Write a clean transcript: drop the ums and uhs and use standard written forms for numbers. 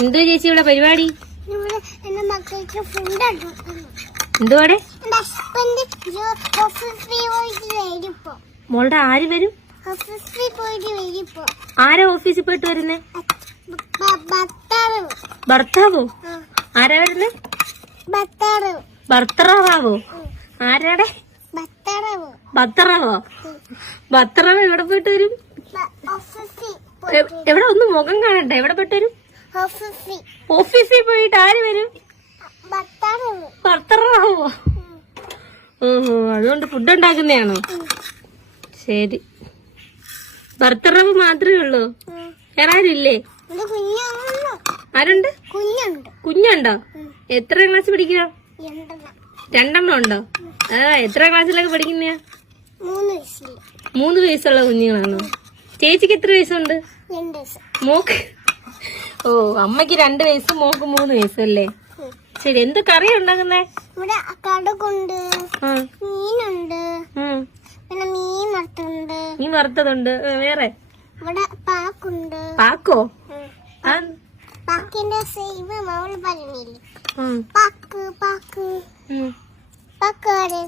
എന്തോ ചേച്ചി ഇവിടെ പരിപാടി? എന്റെ മക്കൾക്ക് ഫുഡ് എന്തുവാടെ? മോളുടെ ആര് വരും? ആരാ ഓഫീസിൽ പോയിട്ട് വരുന്നേ? ഭർത്താവോ? ആരാ വരുന്നേ? ഭർത്താവോ? ആരാടെ? ഭർത്താവോ? ഭർത്താവ് എവിടെ പോയിട്ട് വരും? എവിടെ ഒന്ന് മുഖം കാണട്ടെ. എവിടെ പോയിട്ട് വരും? ഓഫീസിൽ പോയിട്ട് ആര് വരും? ഭർത്താവോ? ഓഹോ, അതുകൊണ്ട് ഫുഡ് ഉണ്ടാക്കുന്നതാണോ? ശരി. ഭർത്താവ് മാത്രമേ ഉള്ളൂ? വേറെ ആരുമില്ലേ? ആരുണ്ട്? കുഞ്ഞുണ്ടോ? എത്ര ക്ലാസ് പഠിക്കുക? 2 ഉണ്ടോ? എത്ര ക്ലാസ്സിലൊക്കെ പഠിക്കുന്ന? 3 വയസ്സുള്ള കുഞ്ഞുങ്ങളാണോ? ചേച്ചിക്ക് എത്ര വയസ്സുണ്ട്? മോക്ക്? ഓ, അമ്മക്ക് 2 വയസ്സ്, മോക്ക് 3 വയസ്സല്ലേ? ശരി. എന്ത് കറി ഉണ്ടാക്കുന്നേ? ഇവിടെ കടുകുണ്ട്, മീനുണ്ട്, പിന്നെ മീൻ വറുത്തതുണ്ട്. വേറെ? ഇവിടെ പാക്കുണ്ട്. പാക്കോ? പാക്കിന്റെ സേവ് മൗള് പറഞ്ഞില്ലേ? പാക്ക് പാക്ക് പാക്കുകാരൻ.